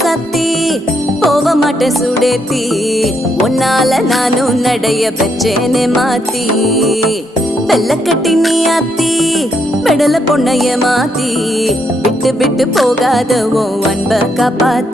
சத்தி போக மாட்டேன் சுடேத்தி உன்னால நானும் நடைய பெற்றேனே மாத்தி வெள்ள கட்டி நீ ஆத்தி பெடல பொண்ணைய மாத்தி விட்டு விட்டு போகாத உன் அன்ப காப்பாத்தி